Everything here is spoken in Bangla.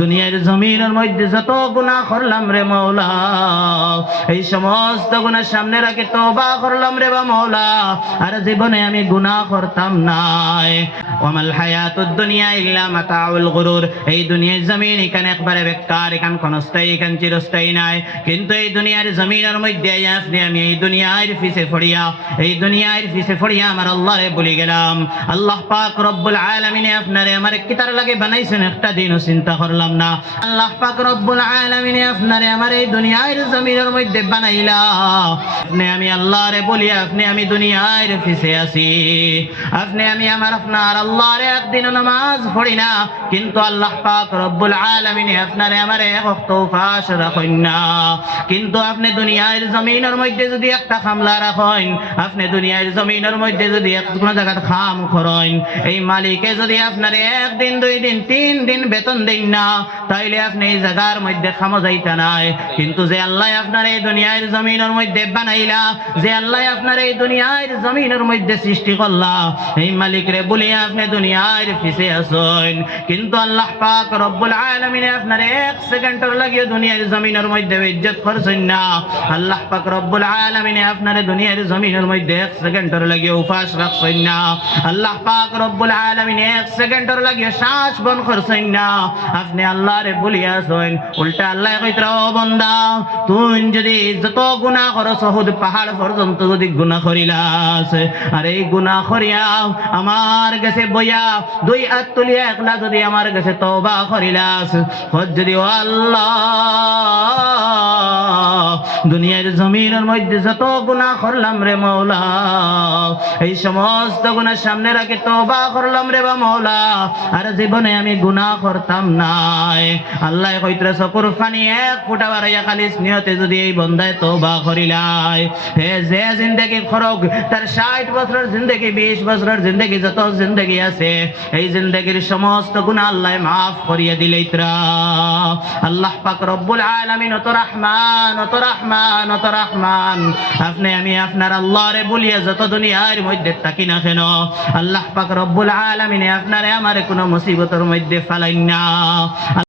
দুনিয়ার জমিনের মধ্যে যত গুনাহ করলাম রে মওলা, এই সমস্ত গুনাহ সামনে রাখে তওবা করলাম রে মওলা, আর জীবনে আমি গুনাহ করতাম নাই। ওয়ামাল হায়াতুদ দুনিয়া ইল্লা মাতাউল গুরুর, এই দুনিয়ার জমিন এখানে একবারে বেকার, এখান ক্ষণস্থায়ী, এখান চিরস্থায়ী নাই। কিন্তু এই দুনিয়ার জমিনের মধ্যে আপনি আমি এই দুনিয়ার পিছে ফড়িয়া আমার আল্লাহরে ভুলে গেলাম। আল্লাহ পাক রব্বুল আলামিন আপনারে আমার কিতার লাগে বানাইছেন একটা দিনও চিন্তা করলাম না। আল্লাহ পাক রব্বুল আলামিন আপনারে আমার এই দুনিয়ার জমিনের মধ্যে বানাইলা, আপনি আমি আল্লাহরে বলি আপনি আমি দুনিয়ার পিছে আছি, আপনি আমি আপনার আল্লাহরে একদিনও নামাজ পড়ি না, কিন্তু আল্লাহ পাক রব্বুল আলামিন আপনারে আমারে এক ওয়াক্ত উপাস রাখেন না। কিন্তু আপনি দুনিয়ার জমিনের মধ্যে যদি একটা খামলা রাখেন, আপনি দুনিয়ার জমিনের মধ্যে যদি কোনো জায়গায় খাম করেন, এই মালিকে যদি আপনার একদিন, 2 দিন, 3 দিন বেতন দেন না, তাইলে আপনি এই জায়গার মধ্যে খামো যাইতা নাই। কিন্তু যে আল্লাহ আপনার এই দুনিয়ার জমিনের মধ্যে বানাইলা, যে আল্লাহ আপনার এই দুনিয়ার জমিনের মধ্যে সৃষ্টি করলা, এই মালিকরে বলি আপনি দুনিয়ার পিছে আসেন, কিন্তু আল্লাহ পাক রব্বুল আলামিন আপনার 1 সেকেন্ডের লাগিয়ে দুনিয়ার জমিনের মধ্যে ইজ্জত করছেন না। আল্লাহ পাক রব্বুল আলামিন আপনার দুনিয়ার জমিনের মধ্যে 1 সেকেন্ডের লাগিয়ে উপাস রাখছেন না। আল্লাহ পাক রব্বুল আলামিন 1 সেকেন্ডের লাগিয়ে শ্বাস বন্ধ করছেন না। আপনি আল্লাহরে বলিয়া আছেন, উল্টা আল্লাহ কইতরা, ও বান্দা, তুই যদি যত গুনাহ করছ, হুদ পাহাড় পর্যন্ত যদি গুনাহ করিলাস, আর এই গুনাহ করিয়া আমার কাছে বইয়া 2 হাত তুলিয়া একলা যদি আমার কাছে তওবা করিলাস, যদি ও আল্লাহ দুনিয়ার জমিনের মধ্যে যত গুনাহ করলাম রে মওলা, এই সমস্ত গুনাহ সামনে রাখে তওবা করলাম রে মওলা, আর জীবনে আমি গুনাহ করতাম নাই। আল্লাহ কইতরা, চকুর পানি 1 ফোঁটা বাড়াইয়া খালিস নিয়তে যদি এই বন্দায় তওবা করিলাই, হে যে জিন্দেগি খরক, তার 60 বছরের জিন্দেগি, 20 বছরের জিন্দেগি, যত জিন্দেগি আছে, এই জিন্দেগির সমস্ত গুনাহ আল্লাহ মাফ করিয়া দিলেইতরা। আল্লাহ পাক রব্বুল আলামিন অত রহমান, অত রহমান, অত রহমান। আপনি আমি আপনার আল্লাহরে বলিয়া যত দুনিয়ার মধ্যে থাকি না কেন, আল্লাহ পাক রব্বুল আলামিন আপনারে আমারে কোনো মুসিবতের মধ্যে ফেলাইন না।